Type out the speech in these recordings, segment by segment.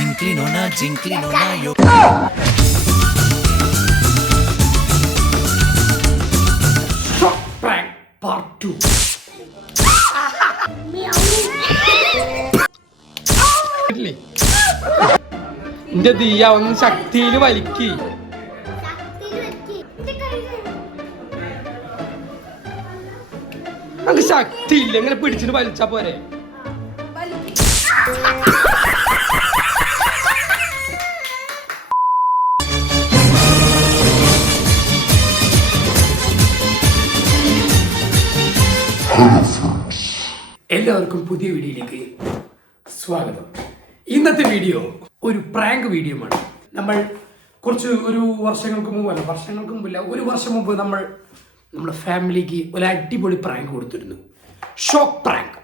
Jinclinona, yo. Shock prank part 2. എന്റെ തീയ ഒന്ന് ശക്തിയിൽ വലിക്ക്. നമുക്ക് ശക്തി ഇല്ല, ഇങ്ങനെ പിടിച്ചിട്ട് വലിച്ചാ പോരെ. എല്ലാവർക്കും പുതിയ വീഡിയോയിലേക്ക് സ്വാഗതം. ഇന്നത്തെ വീഡിയോ ഒരു പ്രാങ്ക് വീഡിയോ ആണ്. നമ്മൾ ഒരു വർഷങ്ങൾക്ക് മുമ്പില്ല, ഒരു വർഷം മുമ്പ് നമ്മുടെ ഫാമിലിക്ക് ഒരു അടിപൊളി പ്രാങ്ക് കൊടുത്തിരുന്നു. Shock prank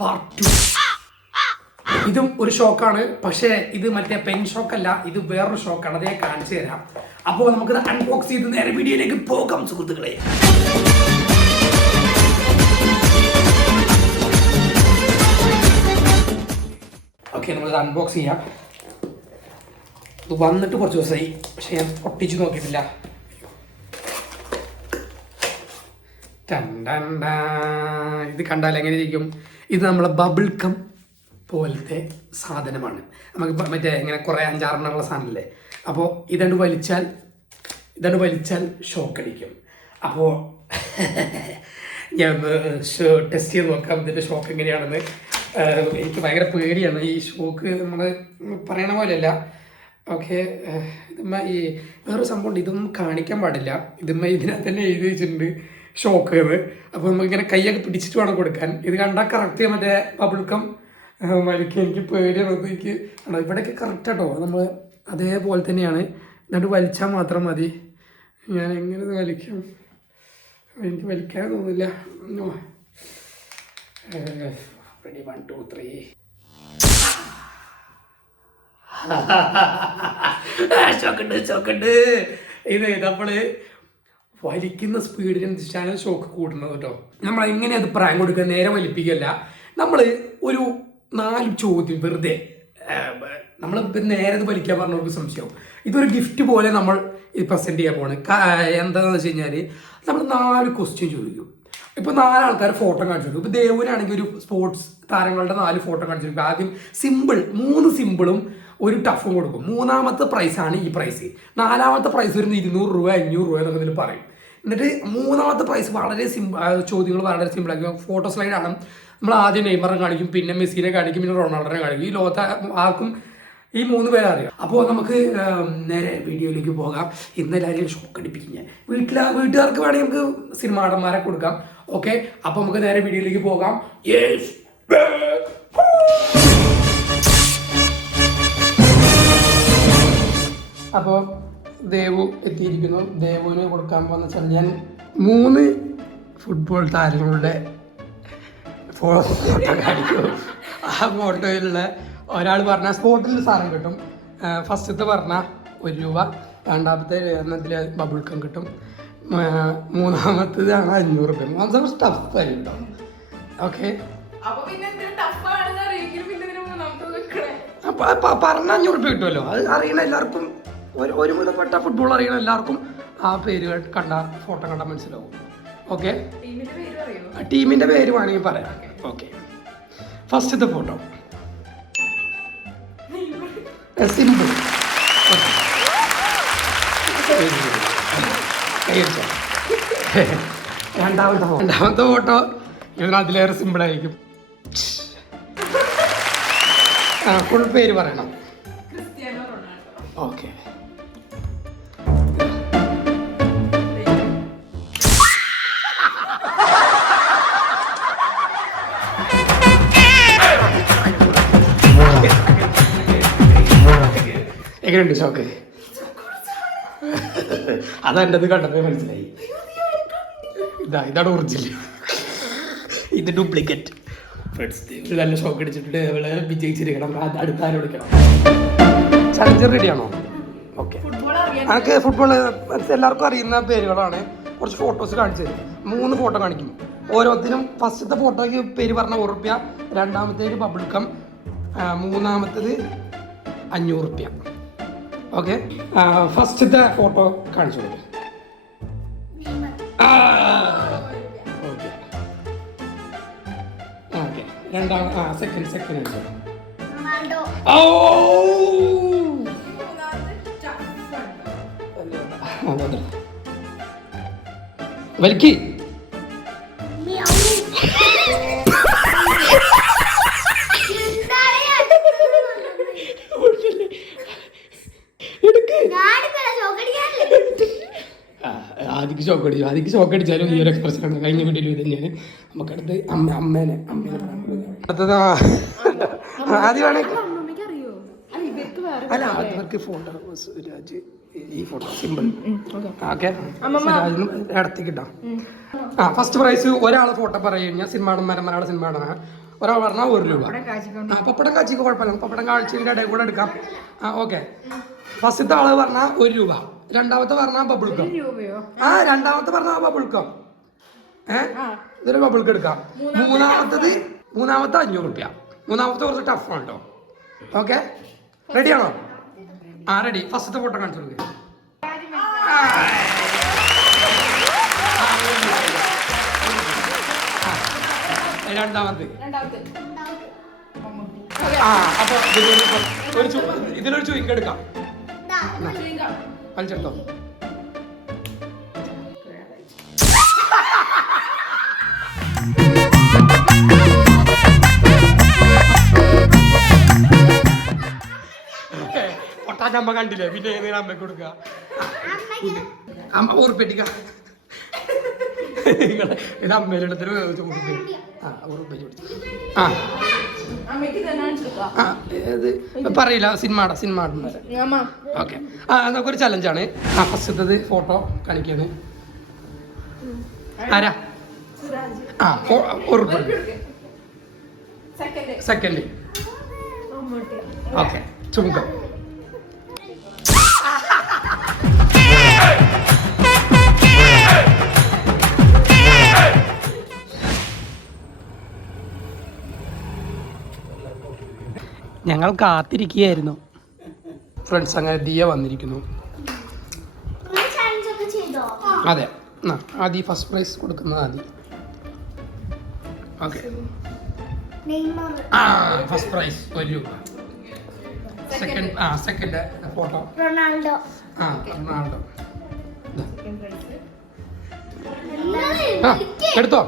part 2. ഇതും ഒരു ഷോക്കാണ്, പക്ഷേ ഇത് മറ്റേ പെൻ ഷോക്ക് അല്ല, ഇത് വേറൊരു ഷോക്കാണ്. അത് ഞാൻ കാണിച്ചു തരാം. അപ്പോൾ നമുക്കത് അൺബോക്സ് ചെയ്ത് നേരെ വീഡിയോയിലേക്ക് പോകാം സുഹൃത്തുക്കളെ. ഓക്കെ, നമ്മളിത് അൺബോക്സ് ചെയ്യാം. ഇത് വന്നിട്ട് കുറച്ച് ദിവസമായി, പക്ഷെ ഞാൻ ഒട്ടിച്ച് നോക്കിയിട്ടില്ല. ഇത് കണ്ടാൽ എങ്ങനെ ഇരിക്കും? ഇത് നമ്മളെ ബബിൾ കം പോലത്തെ സാധനമാണ്. നമുക്ക് മറ്റേ ഇങ്ങനെ കുറേ 5-6 സാധനമല്ലേ. അപ്പോൾ ഇതണ്ട് വലിച്ചാൽ ഷോക്ക് അടിക്കും. അപ്പോൾ ഞാൻ ടെസ്റ്റ് ചെയ്ത് നോക്കാം ഇതിൻ്റെ ഷോക്ക് എങ്ങനെയാണെന്ന്. എനിക്ക് ഭയങ്കര പേടിയാണ് ഈ ഷോക്ക്. നമ്മൾ പറയണ പോലെയല്ല. ഓക്കെ, ഈ വേറൊരു സംഭവം ഉണ്ട്, ഇതൊന്നും കാണിക്കാൻ പാടില്ല. ഇതിനകത്ത് തന്നെ എഴുതി വെച്ചിട്ടുണ്ട് ഷോക്ക് എന്ന്. അപ്പോൾ നമുക്കിങ്ങനെ കൈയൊക്കെ പിടിച്ചിട്ട് വേണം കൊടുക്കാൻ. ഇത് കണ്ടാൽ കറക്റ്റ് മറ്റേ ബബിൾക്കം വലിക്കാൻ എനിക്ക് പേടിയാണ്. എനിക്ക് ഇവിടെയൊക്കെ കറക്റ്റ് ആട്ടോ, നമ്മൾ അതേപോലെ തന്നെയാണ്. എന്നിട്ട് വലിച്ചാൽ മാത്രം മതി. ഞാൻ എങ്ങനെ വലിക്കും? എനിക്ക് വലിക്കാൻ തോന്നില്ല. Ready, 1, 2, 3. ഷോക്കുണ്ട്. ഇത് നമ്മള് വലിക്കുന്ന സ്പീഡിനനുസരിച്ചാണ് ഷോക്ക് കൂടുന്നത് കേട്ടോ. നമ്മൾ എങ്ങനെ അത് പ്രാങ്ക് കൊടുക്കുക, നേരെ വലിപ്പിക്കല്ല. നമ്മൾ ഒരു 4 ചോദ്യം വെറുതെ നമ്മൾ നേരെ അത് വലിക്കാൻ പറഞ്ഞവർക്ക് സംശയവും. ഇതൊരു ഗിഫ്റ്റ് പോലെ നമ്മൾ ഇത് പ്രസന്റ് ചെയ്യാൻ പോവാണ്. എന്താണെന്ന് വെച്ച് കഴിഞ്ഞാൽ നമ്മൾ 4 ക്വസ്റ്റ്യൻ ചോദിക്കും. ഇപ്പോൾ 4 ആൾക്കാർ ഫോട്ടോ കാണിച്ചു കൊടുക്കും. ഇപ്പോൾ ദേവുനാണെങ്കിൽ ഒരു സ്പോർട്സ് താരങ്ങളുടെ 4 ഫോട്ടോ കാണിച്ചു കൊടുക്കും. ആദ്യം 3 സിമ്പിളും ഒരു ടഫും കൊടുക്കും. 3ാമത്തെ പ്രൈസാണ് ഈ പ്രൈസ്. 4ാമത്തെ പ്രൈസ് വരുന്നത് 200 രൂപ 500 രൂപ എന്നൊക്കെ ഇതിൽ പറയും. എന്നിട്ട് 3ാമത്തെ പ്രൈസ് വളരെ ചോദ്യങ്ങൾ വളരെ സിമ്പിളാക്കി. ഫോട്ടോ സ്ലൈഡാണ്. നമ്മൾ ആദ്യം നെയ്മറെ കാണിക്കും, പിന്നെ മെസ്സിനെ കാണിക്കും, പിന്നെ റൊണാൾഡോനെ കാണിക്കും. ഈ ലോകത്ത് ആർക്കും ഈ 3 പേരെ അറിയാം. അപ്പോൾ നമുക്ക് നേരെ വീഡിയോയിലേക്ക് പോകാം. ഇന്നെല്ലാവരെയും ഷോക്ക് അടിപ്പിക്കും ഞാൻ. വീട്ടുകാർക്ക് വേണമെങ്കിൽ നമുക്ക് സിനിമാ നടന്മാരെ കൊടുക്കാം. ഓക്കെ, അപ്പോൾ നമുക്ക് നേരെ വീഡിയോയിലേക്ക് പോകാം. അപ്പോൾ ദേവു എത്തിയിരിക്കുന്നു. ദേവുവിന് കൊടുക്കാൻ പോകുന്ന വെച്ചാൽ ഞാൻ 3 ഫുട്ബോൾ താരങ്ങളുടെ ഫോട്ടോ കാണിക്കും. ആ ഫോട്ടോയിലുള്ള ഒരാൾ പറഞ്ഞാൽ സ്പോട്ടിൽ സാധനം കിട്ടും. ഫസ്റ്റത്തെ പറഞ്ഞാൽ 1 രൂപ, 2ാമത്തെ എണ്ണത്തിൽ ബബിൾക്കം കിട്ടും, 3ാമത്തേത് 500 രൂപ. 3ാമത്തെ ടഫ് ആയിരിക്കും കേട്ടോ. ഓക്കെ, അപ്പോൾ പറഞ്ഞ 500 രൂപ കിട്ടുമല്ലോ. അത് അറിയണ എല്ലാവർക്കും, ഒരു വിധപ്പെട്ട ഫുട്ബോൾ അറിയണ എല്ലാവർക്കും ആ പേര് കണ്ട ഫോട്ടോ കണ്ടാൽ മനസ്സിലാവും. ഓക്കെ, ടീമിൻ്റെ പേര് വേണമെങ്കിൽ പറയാം. ഓക്കെ, ഫസ്റ്റത്തെ ഫോട്ടോ സിമ്പിൾ. രണ്ടാമത്തെ ഫോട്ടോ ഇവന് അതിലേറെ സിമ്പിളായിരിക്കും. ഫുൾ പേര് പറയണം. ഓക്കെ, എങ്ങനെയുണ്ട് ഷോക്ക്? അതെൻ്റെത് കണ്ടപ്പോൾ മനസ്സിലായി. ഇതാണ് ഒറിജിനൽ, ഇത് ഡ്യൂപ്ലിക്കേറ്റ്. നല്ല ഷോക്ക് അടിച്ചിട്ട് അവളെ വിജയിച്ചിരിക്കണം. അടുത്ത ആരും വിളിക്കണം. ചലഞ്ചർ റെഡിയാണോ? ഓക്കെ, എനിക്ക് ഫുട്ബോൾ എല്ലാവർക്കും അറിയുന്ന പേരുകളാണ്. കുറച്ച് ഫോട്ടോസ് കാണിച്ചു തരും. 3 ഫോട്ടോ കാണിക്കും. ഓരോത്തിനും ഫസ്റ്റത്തെ ഫോട്ടോയ്ക്ക് പേര് പറഞ്ഞ 1 രൂപ, 2ാമത്തേക്ക് ബബിൾക്കം, മൂന്നാമത്തത് 500 റുപ്യ. ഓക്കെ, ഫസ്റ്റത്തെ ഫോട്ടോ കാണിച്ചു കൊടുക്കും. ഓക്കെ ഓക്കെ, സെക്കൻഡ് വലിക്ക് ആദ്യം ഷോക്കടിച്ചാലും ഈ ഒരു എക്സ്പ്രഷൻ കഴിഞ്ഞ വീട്ടിലും ഇത് തന്നെയാണ്. നമുക്കടുത്ത് അമ്മേനെ അടുത്തതാ ആദ്യമാണ്. അല്ല അവർക്ക് ഫോട്ടോ സുരാജ്, ഈ ഫോട്ടോ സിമ്പിൾ. ഓക്കെ, ഇടത്തേക്ക് കിട്ടാം. ഫസ്റ്റ് പ്രൈസ് ഒരാളെ ഫോട്ടോ പറയുക. സിനിമാടന്മാരെ മലയാള സിനിമാടന ഒരാൾ പറഞ്ഞാൽ 1 രൂപ. പപ്പടം കാച്ചിക്ക് കുഴപ്പമില്ല, പപ്പടം കാഴ്ചയുടെ ഇടയിൽ കൂടെ എടുക്കാം. ഓക്കെ, ഫസ്റ്റത്തെ ആള് പറഞ്ഞാൽ 1 രൂപ. രണ്ടാമത്തെ പറഞ്ഞാൽ ബബിൾക്കം. രണ്ടാമത്തെ പറഞ്ഞാൽ ബബിൾക്കം. ഇതൊരു ബബിൾക്ക് എടുക്കാം. മൂന്നാമത്തെ 500 റുപ്യ. മൂന്നാമത്തെ കുറച്ച് ടഫാണ് കേട്ടോ. ഓക്കെ, റെഡിയാണോ? റെഡി. ഫസ്റ്റത്തെ ഫോട്ടോ കാണിച്ചു കൊടുക്കുക. രണ്ടാമത്തെ അപ്പൊ ഇതിലൊരു ചുയിങ് എടുക്കാം. വലിച്ചെടുത്തോ. പൊട്ടാക്കമ്മ കണ്ടില്ലേ, പിന്നെ ഏതെങ്കിലും അമ്മയ്ക്ക് കൊടുക്കുക. അമ്മ ഉറുപ്പിട്ടിക്ക. ഇത് അമ്മയിലെടുത്തൊരു പറയില്ല. സിനിമ ഓക്കെ, നമുക്കൊരു ചലഞ്ചാണ്. ഫസ്റ്റത്തത് ഫോട്ടോ കാണിക്കാണ്. ആരാ? സെക്കൻഡ്. ഓക്കെ, ചുമക്കം. ഞങ്ങൾ കാത്തിരിക്കുകയായിരുന്നു ഫ്രണ്ട്സ്. അങ്ങനെ ദിയ വന്നിരിക്കുന്നു. അതെ, ആദ്യം ഫസ്റ്റ് പ്രൈസ് കൊടുക്കുന്നത് ആദ്യം. ഓക്കെ, ഫസ്റ്റ് പ്രൈസ് 1 രൂപ. Second photo Ronaldo. എടുത്തോ.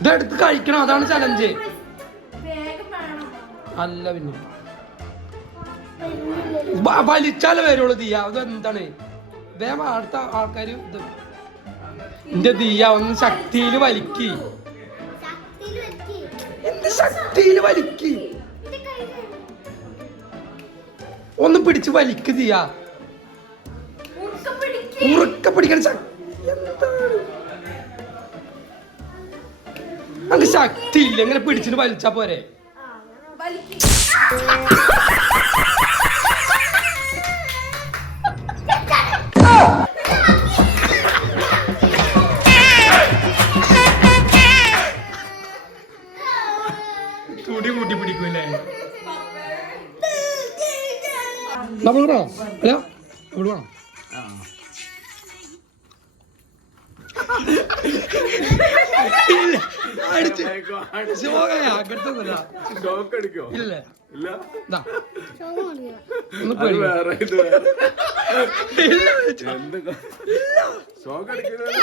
ഇതെടുത്ത് കഴിക്കണം, അതാണ് ചലഞ്ച്. അല്ല പിന്നെ വലിച്ചാലേ വരുള്ളൂ ദിയ. അത് എന്താണ് വേഗം അടുത്ത ആൾക്കാര് ഇത് എന്റെ ദിയ ഒന്ന് ശക്തിയിൽ വലിക്ക്. എന്ത് ശക്തിയിൽ വലിക്ക്? ഒന്ന് പിടിച്ച് വലിക്ക് ദിയ. ഉറക്കെ പിടിക്കാൻ എന്താണ് അത് ശക്തി ഇല്ല. എങ്ങനെ പിടിച്ചിട്ട് വലിച്ചാ പോരെ? തുടി കൂട്ടി പിടിക്കൂലേ? നമ്മൾ വേണോ? അല്ല ഇവിടെ വേണോ?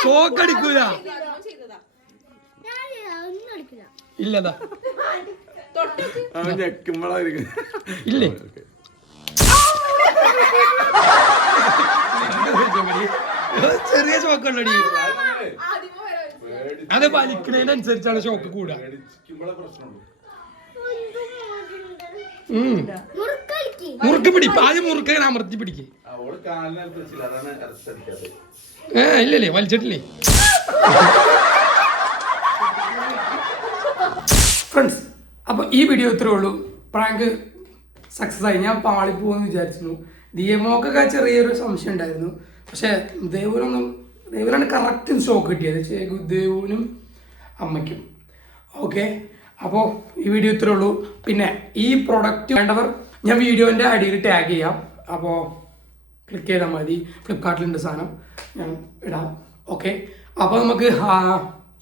ഷോക്കടിക്കൂല. ഇല്ലതാ ഇല്ലേ? ചെറിയ ഷോക്കുള്ളടി. അത് വലിക്കുന്നതിനനുസരിച്ചാണ് ഷോക്ക് കൂടുക. മുറുക്ക് പിടി. ആദ്യം മുറുക്ക അമർത്തി പിടിക്ക്. ഇല്ലല്ലേ, വലിച്ചിട്ടില്ലേ? ഫ്രണ്ട്സ്, അപ്പോൾ ഈ വീഡിയോ ഇത്രേ ഉള്ളൂ. പ്രാങ്ക് സക്സസ് ആയി. ഞാൻ പാളിപ്പോവെന്ന് വിചാരിച്ചിരുന്നു. ദിയമോക്കൊക്കെ ചെറിയൊരു സംശയം ഉണ്ടായിരുന്നു. പക്ഷേ ദേവുനാണ് കറക്റ്റ് സ്റ്റോക്ക് കിട്ടിയത്, ദേവുവിനും അമ്മയ്ക്കും. ഓക്കെ, അപ്പോൾ ഈ വീഡിയോ ഇത്രേ ഉള്ളൂ. പിന്നെ ഈ പ്രൊഡക്റ്റ് വേണ്ടവർ ഞാൻ വീഡിയോൻ്റെ അടിയിൽ ടാഗ് ചെയ്യാം. അപ്പോൾ ക്ലിക്ക് ചെയ്താൽ മതി. ഫ്ലിപ്കാർട്ടിലുണ്ട് സാധനം, ഞാൻ ഇടാം. ഓക്കെ, അപ്പോൾ നമുക്ക്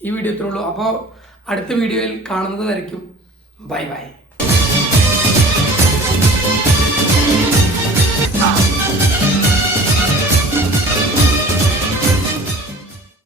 ഈ വീഡിയോ ഇത്രേ ഉള്ളൂ. അപ്പോൾ അടുത്ത വീഡിയോയിൽ കാണുന്നത് വരയ്ക്കും. Bye bye.